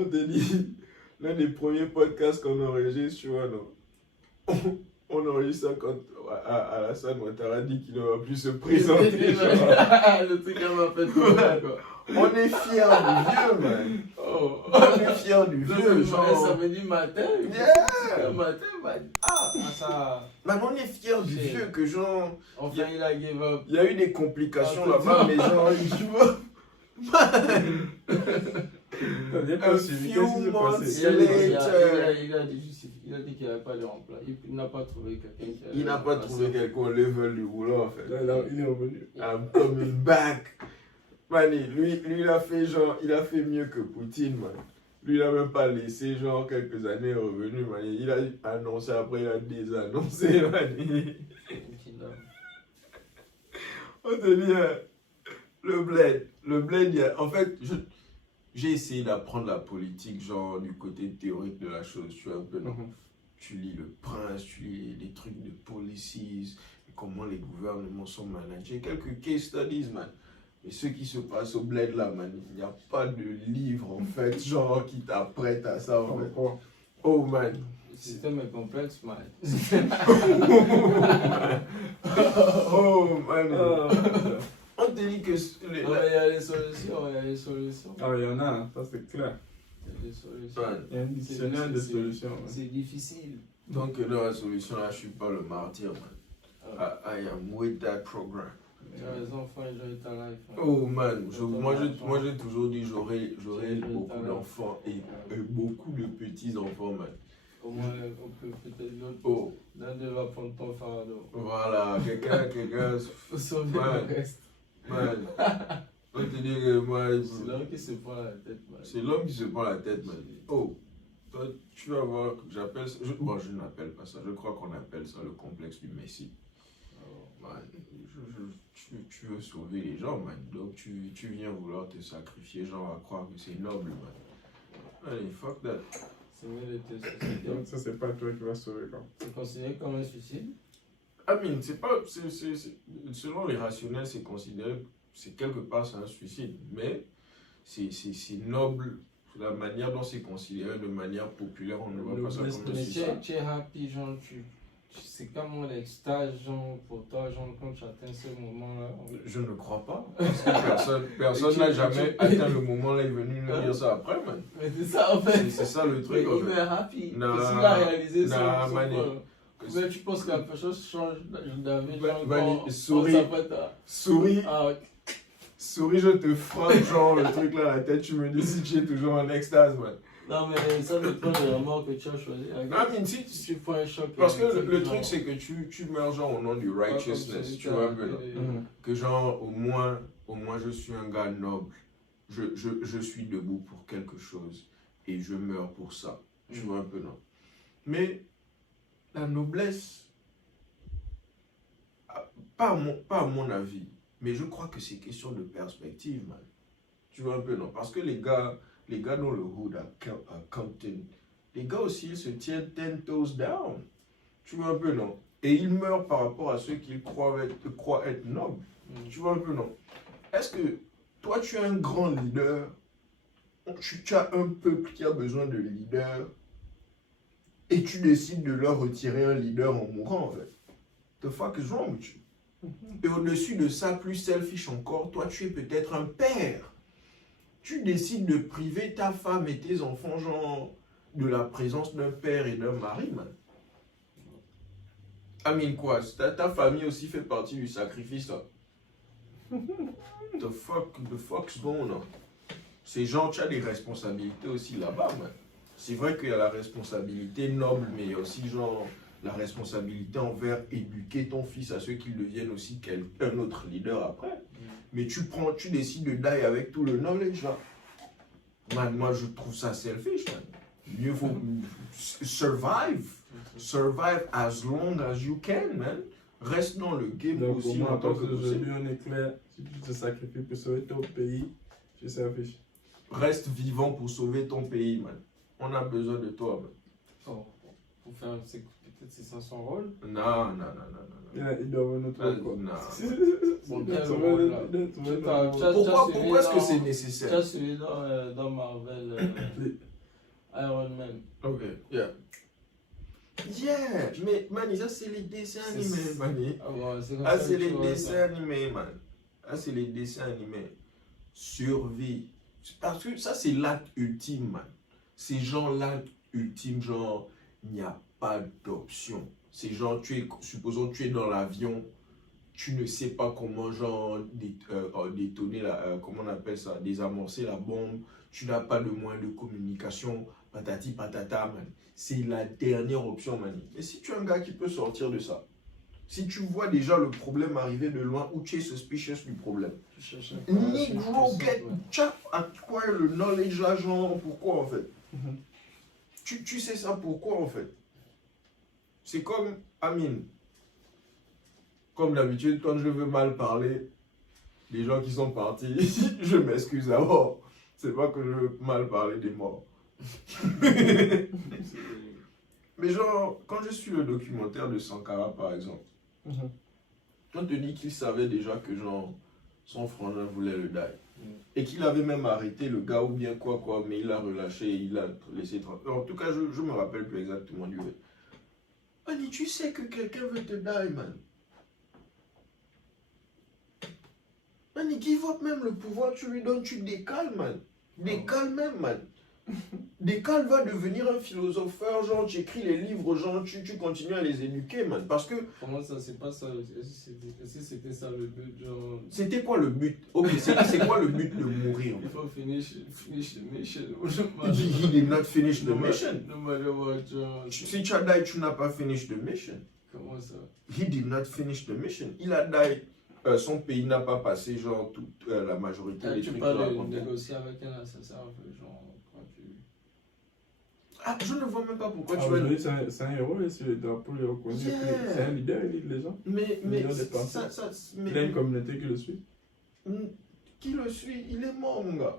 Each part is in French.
On te dit, l'un des premiers podcasts qu'on enregistre, tu vois, non? On enregistre ça quand Alassane Ouattara dit qu'il ne va plus se présenter. Le truc elle m'a fait trop mal, quoi. On est fiers du vieux, man. Oh. On est fiers du vieux, genre. Samedi matin. Yeah. Le matin, man. Ah, ça. Man, on est fiers du Shit. vieux que genre. Enfin, il a give up. Il y a eu des complications Ah, là-bas, mais genre, tu vois. A few months Il a dit qu'il n'avait pas de remplacement. Il n'a pas trouvé quelqu'un qui Il n'a pas trouvé quelqu'un au level du boulot en fait. Là, il est revenu. I'm coming back. Man, lui, il a fait genre, il a fait mieux que Poutine, man. Lui, il n'a même pas laissé genre quelques années revenu, man. Il a annoncé, après il a désannoncé, man. On te dit, le bled, en fait, j'ai essayé d'apprendre la politique, genre du côté théorique de la chose, tu vois un peu, non? Tu lis Le Prince, tu lis des trucs de policies, comment les gouvernements sont managés, quelques case studies, man. Mais ce qui se passe au bled là, man, il n'y a pas de livre en fait, genre qui t'apprête à ça en fait. Oh man. Le système est complexe, man. Oh man. On te dit que. Il y a des solutions, il y a des solutions. Ah, il y en a, hein, ça c'est clair. Il y a des solutions. Il y a un dictionnaire de solutions. C'est difficile. Donc, dans la solution là, je suis pas le martyr, man. I am with that program. Les enfants, enjoy ta life. Man. Oh man, moi j'ai toujours dit j'aurai beaucoup d'enfants et beaucoup de petits-enfants, man. Au moins, on peut peut-être l'autre. Oh. L'un d'eux va prendre ton fardeau. Voilà, quelqu'un. Faut sauver le reste. Man, on te dit que moi. C'est l'homme qui se prend la tête, man. C'est l'homme qui se prend la tête, man. Oh, toi, tu vas voir, j'appelle ça. Bon, je n'appelle pas ça, je crois qu'on appelle ça le complexe du Messie. Man, tu veux sauver les gens, man. Donc tu viens vouloir te sacrifier, genre à croire que c'est noble, man. Allez, fuck that. C'est mieux de te suicider. Donc, ça, c'est pas toi qui vas sauver, quoi. C'est considéré comme un suicide? I mean, c'est pas. Selon les rationnels, c'est considéré. C'est quelque part, c'est un suicide. Mais c'est noble. La manière dont c'est considéré de manière populaire, on ne voit pas ça comme un suicide. Mais tu es happy, genre, c'est comme l'extase, genre, pour toi, genre, quand tu atteins ce moment-là. Je ne crois pas. Parce que personne n'a jamais atteint le moment-là, il est venu nous dire ça après, man. Mais c'est ça, en fait. C'est ça le truc, mais en il fait. est happy. Nah, parce qu'il a réalisé ça. Mais tu penses que la personne change d'avis, genre, Mani, souris, souris, ah, souris, je te frappe, genre, le truc là, la tête, tu me dis si tu es toujours en extase, man. non, mais ça dépend de la mort que tu as choisi. Ah, mais si tu prends un choc. parce que le truc, c'est que tu meurs genre au nom du righteousness, tu vois un peu là. Que genre, au moins, je suis un gars noble. Je suis debout pour quelque chose et je meurs pour ça. Tu vois un peu, non? Mais la noblesse, pas à mon avis, mais je crois que c'est question de perspective, man. Tu vois un peu, non? Parce que les gars dans le hood à Compton, les gars aussi, ils se tiennent 10 toes down. Tu vois un peu, non? Et ils meurent par rapport à ceux qu'ils croient être nobles. Tu vois un peu, non? Est-ce que toi, tu es un grand leader, tu as un peuple qui a besoin de leader, et tu décides de leur retirer un leader en mourant, en fait? The fuck is wrong with you? Et au-dessus de ça, plus selfish encore, toi, tu es peut-être un père. Tu décides de priver ta femme et tes enfants, genre, de la présence d'un père et d'un mari, man. I mean, quoi? Ta famille aussi fait partie du sacrifice, là. The fuck's going on? Ces gens, tu as des responsabilités aussi là-bas, man. C'est vrai qu'il y a la responsabilité noble, mais il y a aussi, genre, la responsabilité envers éduquer ton fils à ce qu'il devienne aussi un autre leader après. Mais tu décides de die avec tout le knowledge là. Man, moi je trouve ça selfish, man. Mieux faut survive as long as you can, man. Reste dans le game Donc, aussi pour moi, longtemps tant que possible. on est clair, si tu te sacrifies pour sauver ton pays, tu s'affiches. Reste vivant pour sauver ton pays, man. On a besoin de toi, man. Oh, pour faire, c'est Peut-être c'est ça son rôle. Non, non, non, non, non. Il doit avoir notre non. quoi. Non. Bon, Ça quel va, rôle, là? Pourquoi est-ce que c'est Tu nécessaire? as suivi dans Marvel Iron Man. Ok, yeah. Yeah, mais man, ça c'est les dessins animés, man. Ah, ouais, c'est comme Ah, ça c'est que les tu vois dessins ça. animés, man. Ah, c'est les dessins animés. Survie. Parce que ça, c'est l'acte ultime, man. C'est genre l'acte ultime, genre, il n'y a pas d'option. C'est genre, supposons tu es dans l'avion, tu ne sais pas comment, genre, détonner, comment on appelle ça, désamorcer la bombe, tu n'as pas de moyen de communication, patati patata, man. C'est la dernière option, man. Et si tu es un gars qui peut sortir de ça, si tu vois déjà le problème arriver de loin ou tu es suspicious du problème, Tu cherches un peu, Negro, c'est get, ouais. chap, acquire le knowledge là, genre, pourquoi en fait? Mhm. Tu sais ça pourquoi en fait? C'est comme, Amine, comme d'habitude, quand je veux mal parler, les gens qui sont partis, je m'excuse d'abord. C'est pas que je veux mal parler des morts. Mais genre, quand je suis le documentaire de Sankara par exemple, Mhm. on te dit qu'il savait déjà que genre, son frangin voulait le die. Mm. Et qu'il avait même arrêté le gars ou bien quoi, mais il l'a relâché et il l'a laissé tranquille. En tout cas, je me rappelle plus exactement du vrai. Mani, tu sais que quelqu'un veut te die, man. Mani, give up même le pouvoir, tu lui donnes, tu décales, man. Décale même, man. Décale va devenir un philosopheur, genre, tu écris les livres, genre, tu continues à les éduquer, man. Parce que Comment ça, c'est pas ça? Est-ce que c'était ça le but? Genre, c'était quoi le but? Ok, c'est quoi le but de mourir? il faut finish the mission. He did not finish the mission. No matter what, genre, Si tu as die, tu n'as pas finish the mission. comment ça? He did not finish the mission. Il a die. Son pays n'a pas passé genre toute la majorité Quand des tu trucs parles de racontés. négocier avec un assassin, un peu, genre, quand tu... Ah, je ne vois même pas pourquoi tu vas. Aujourd'hui, c'est un héros et sur le drapeau, il est reconnu. Yeah. C'est un leader, il lead les gens. Mais Il a des pensées. Il a une communauté qui le suit. Qui le suit? Il est mort, mon gars.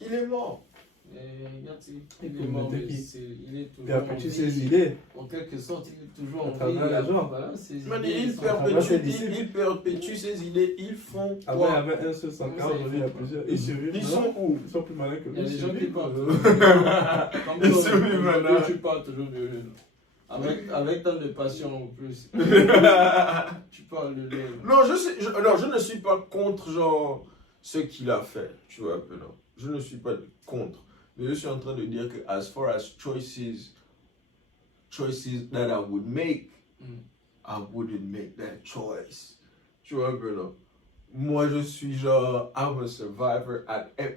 Il est mort. Et regarde, Et il est mort, mais qui- il est toujours Il a perdu en ses vie. idées. En quelque sorte, il est toujours À en vie. travers les gens. Voilà, ses Man, idées il sont- perpétue ses idées. Ils font Avant, il y quoi? avait un seul Sankara, aujourd'hui, il y a plusieurs. Ils survivent. Ils non? sont où? Ils sont plus malins que Il nous. y a des ils gens qui survivent. parlent. Comme Ils toi, sont humains, aujourd'hui, là. tu parles toujours de avec tant de passion en plus. Tu parles de lui. Non, je ne suis pas contre genre ce qu'il a fait, tu vois un peu non. Je ne suis pas contre, mais je suis en train de dire que as far as choices that I would make, Mm. I wouldn't make that choice. Tu vois un peu non. Moi je suis genre I'm a survivor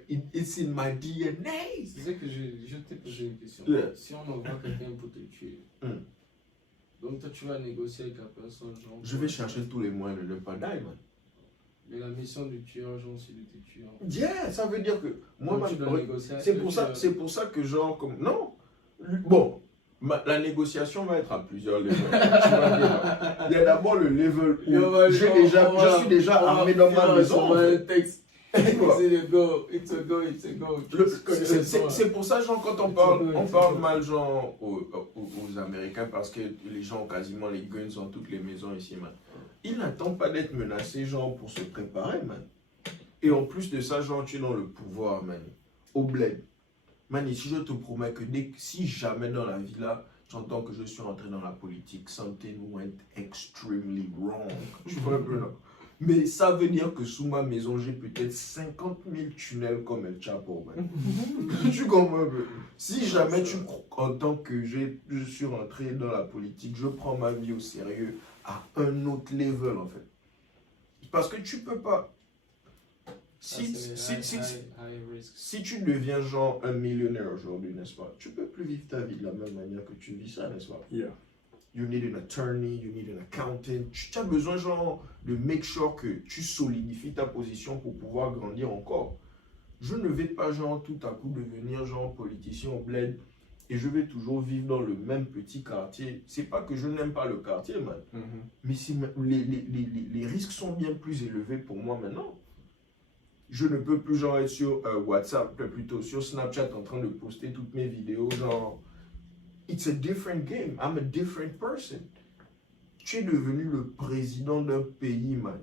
it's in my DNA. C'est ça que je t'ai posé une question. Yeah. Si on envoie quelqu'un pour te tuer, Mm. donc toi tu vas négocier avec la personne, genre. Je vais chercher tous les moyens de ne pas die, man. Mais la mission du tueur, genre, c'est de te tuer. Yeah, ça veut dire que moi, Donc, tu dois man, négocier avec c'est le pour ça, tueur. c'est pour ça que genre comme non, bon, la négociation va être à plusieurs levels. Tu vois bien. Il y a d'abord le level où je suis déjà armé dans ma maison. On en va fait. un texte. Quoi? C'est le go, it's a go. C'est pour ça genre quand on parle mal genre aux Américains parce que les gens ont quasiment les guns dans toutes les maisons ici, man. Ils n'attendent pas d'être menacés genre pour se préparer, man. Et en plus de ça, genre tu es dans le pouvoir, man. Au bled. Man, ici je te promets que si jamais dans la vie là, j'entends que je suis entré dans la politique, something went extremely wrong. Je vois un peu là. Mais ça veut dire que sous ma maison, j'ai peut-être 50 000 tunnels comme El Chapo, man. Tu comprends un peu? Si jamais tu entends que je suis rentré dans la politique, je prends ma vie au sérieux à un autre level, en fait. Parce que tu peux pas... Si tu deviens genre un millionnaire aujourd'hui, n'est-ce pas? Tu peux plus vivre ta vie de la même manière que tu vis ça, n'est-ce pas? Yeah. You need an attorney, you need an accountant. Tu as besoin genre de make sure que tu solidifies ta position pour pouvoir grandir encore. Je ne vais pas genre tout à coup devenir genre politicien au bled et je vais toujours vivre dans le même petit quartier. C'est pas que je n'aime pas le quartier, man. Mais les risques sont bien plus élevés pour moi maintenant. Je ne peux plus genre être sur WhatsApp, plutôt sur Snapchat en train de poster toutes mes vidéos, genre it's a different game. I'm a different person. Tu es devenu le président d'un pays, man.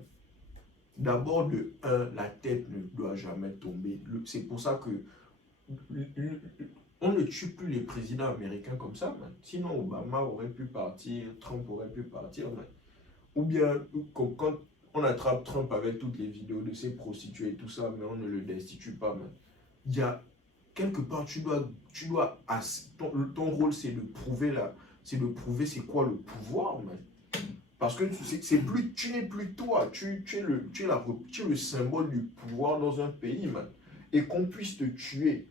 D'abord, de un, la tête ne doit jamais tomber. C'est pour ça que on ne tue plus les présidents américains comme ça, man. Sinon, Obama aurait pu partir, Trump aurait pu partir, man. Ou bien, quand on attrape Trump avec toutes les vidéos de ses prostituées et tout ça, mais on ne le destitue pas, man. Il y a quelque part, ton rôle, c'est de prouver c'est quoi le pouvoir, man. Parce que tu n'es plus toi, tu es le symbole du pouvoir dans un pays, man. Et qu'on puisse te tuer,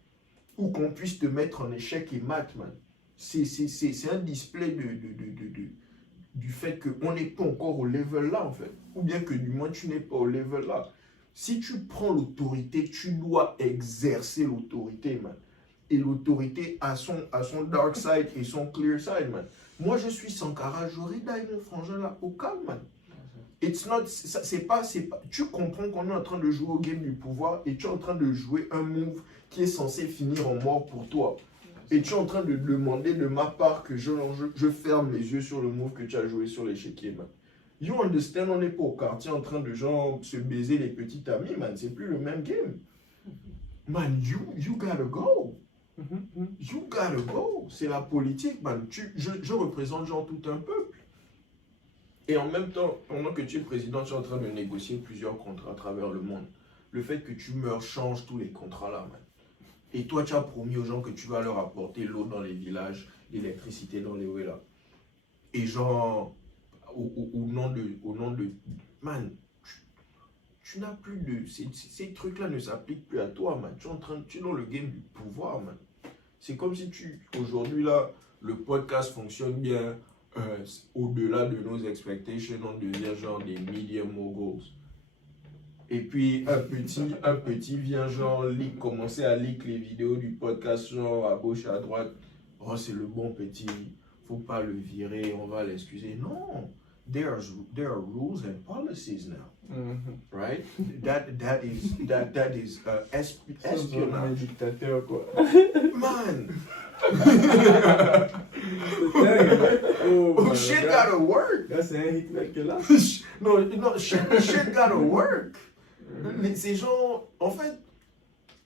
ou qu'on puisse te mettre en échec et mat, man. C'est un display du fait qu'on n'est pas encore au level là, en fait. Ou bien que du moins tu n'es pas au level là. Si tu prends l'autorité, tu dois exercer l'autorité, man. Et l'autorité a son dark side et son clear side, man. Moi, je suis Sankara, j'aurais d'ailleurs mon frangin là au calme, man. C'est pas, tu comprends qu'on est en train de jouer au game du pouvoir et tu es en train de jouer un move qui est censé finir en mort pour toi. Et tu es en train de demander de ma part que je ferme les yeux sur le move que tu as joué sur l'échiquier, man. You understand, on n'est pas au quartier en train de genre se baiser les petites amies, man. C'est plus le même game. Man, you gotta go. You gotta go. C'est la politique, man. Je représente genre tout un peuple. Et en même temps, pendant que tu es président, tu es en train de négocier plusieurs contrats à travers le monde. Le fait que tu meurs change tous les contrats là, man. Et toi, tu as promis aux gens que tu vas leur apporter l'eau dans les villages, l'électricité dans les là. Et genre, au nom de... Man, tu n'as plus de... Ces trucs-là ne s'appliquent plus à toi, man. Tu es dans le game du pouvoir, man. C'est comme si aujourd'hui, là, le podcast fonctionne bien au-delà de nos expectations. On devient genre des media moguls. Et puis, un petit vient genre commencer à leak les vidéos du podcast, genre à gauche, à droite. Oh, c'est le bon petit. Faut pas le virer, on va l'excuser. Non. There are rules and policies now, right? That is espionage. Un dictateur, quoi. Man, Oh, shit gotta work. Là, c'est un Hitler qui est là. Non, shit gotta work. Ces gens, en fait,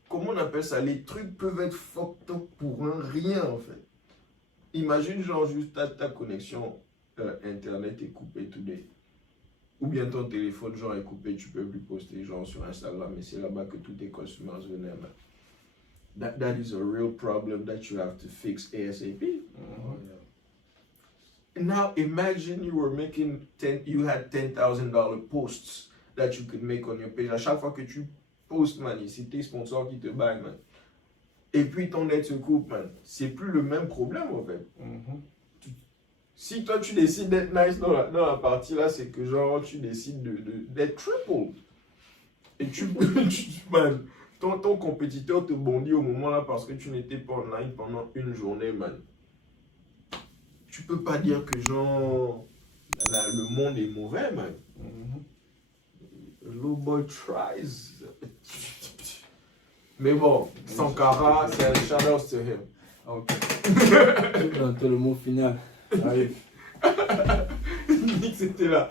comment on appelle ça? Les trucs peuvent être fucked up pour un rien, en fait. Imagine, genre, juste ta connexion Internet est coupée today. Ou bien ton téléphone, genre, est coupé, tu peux plus poster, genre, sur Instagram, et c'est là-bas que tous tes customers venaient, man. That is a real problem that you have to fix ASAP. Now, imagine you had $10,000 posts that you could make on your page. À chaque fois que tu postes, man, c'est tes sponsors qui te baguent, man. Et puis ton net se coupe, man. C'est plus le même problème, en fait. Si toi, tu décides d'être nice dans la partie là, c'est que genre, tu décides d'être triple. Et man, ton compétiteur te bondit au moment là parce que tu n'étais pas online pendant une journée, man. Tu peux pas dire que genre, le monde est mauvais, man. Little boy tries. Mais bon, Sankara, c'est un shout-out to him. Ok. Bientôt le mot final arrive. Nick, c'était là.